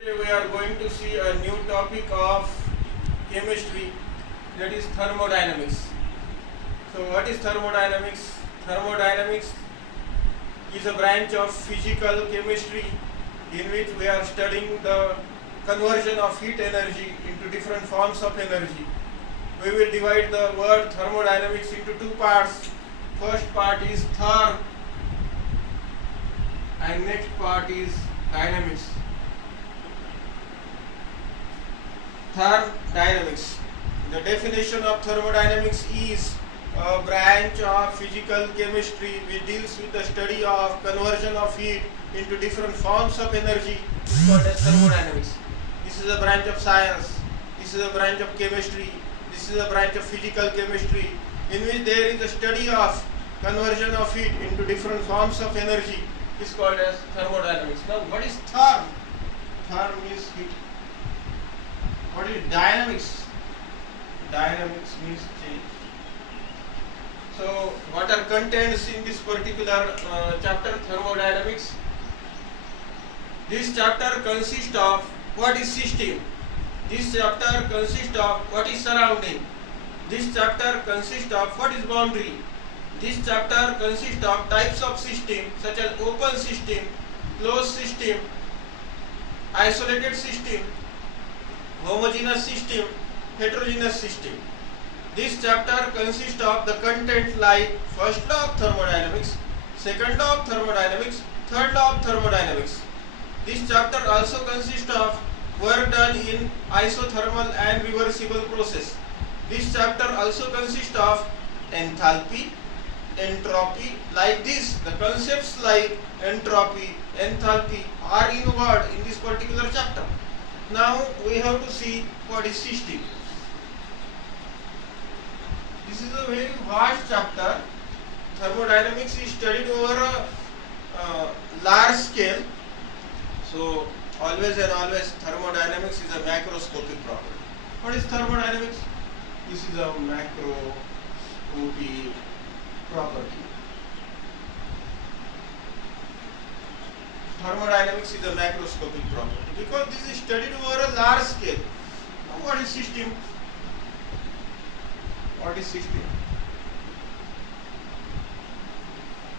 Today we are going to see a new topic of chemistry, that is thermodynamics. So what is thermodynamics? Thermodynamics is a branch of physical chemistry in which we are studying the conversion of heat energy into different forms of energy. We will divide the word thermodynamics into two parts. First part is therm and next part is dynamics. Thermodynamics. The definition of thermodynamics is a branch of physical chemistry which deals with the study of conversion of heat into different forms of energy. This is called as thermodynamics. This is a branch of science. This is a branch of chemistry. This is a branch of physical chemistry in which there is a study of conversion of heat into different forms of energy. This is called as thermodynamics. Now, what is therm? Therm is heat. What is dynamics? Dynamics means change. So, what are contents in this particular chapter, thermodynamics? This chapter consists of what is system. This chapter consists of what is surrounding. This chapter consists of what is boundary. This chapter consists of types of system such as open system, closed system, isolated system, homogeneous system, heterogeneous system. This chapter consists of the content like first law of thermodynamics, second law of thermodynamics, third law of thermodynamics. This chapter also consists of work done in isothermal and reversible process. This chapter also consists of enthalpy, entropy, like this. The concepts like entropy, enthalpy are involved in this particular chapter. Now we have to see what is system. This is a very vast chapter. Thermodynamics is studied over a large scale. So always and always thermodynamics is a macroscopic property. What is thermodynamics? This is a macroscopic property. Thermodynamics is a macroscopic property because this is studied over a large scale. Now what is system? What is system?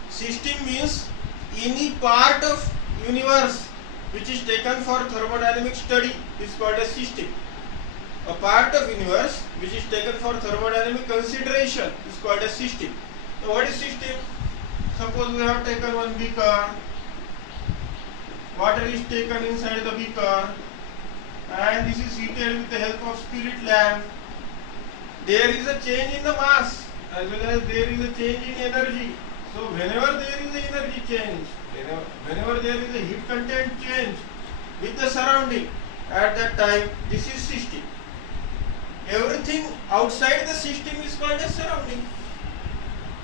System means any part of universe which is taken for thermodynamic study is called a system. A part of universe which is taken for thermodynamic consideration is called a system. Now what is system? Suppose we have taken one beaker. Water is taken inside the beaker and this is heated with the help of spirit lamp. There is a change in the mass as well as there is a change in energy. So whenever there is an energy change, whenever there is a heat content change with the surrounding, at that time this is system. Everything outside the system is called as surrounding.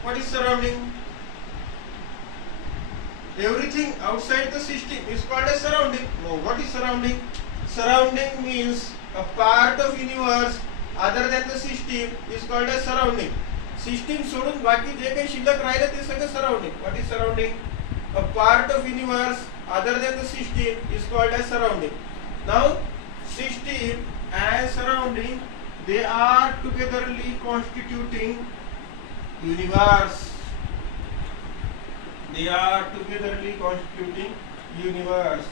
What is surrounding? Everything outside the system is called as surrounding. Now what is surrounding? Surrounding means a part of universe other than the system is called as surrounding. System सोडून बाकी जे काही शिल्लक राहिलं ते सगळं surrounding. What is surrounding? A part of universe other than the system is called as surrounding. Now system and surrounding, they are togetherly constituting universe. They are togetherly constituting universe.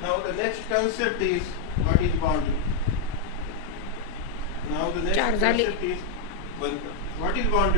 Now the next concept is what is boundary. Now the next concept is what is boundary.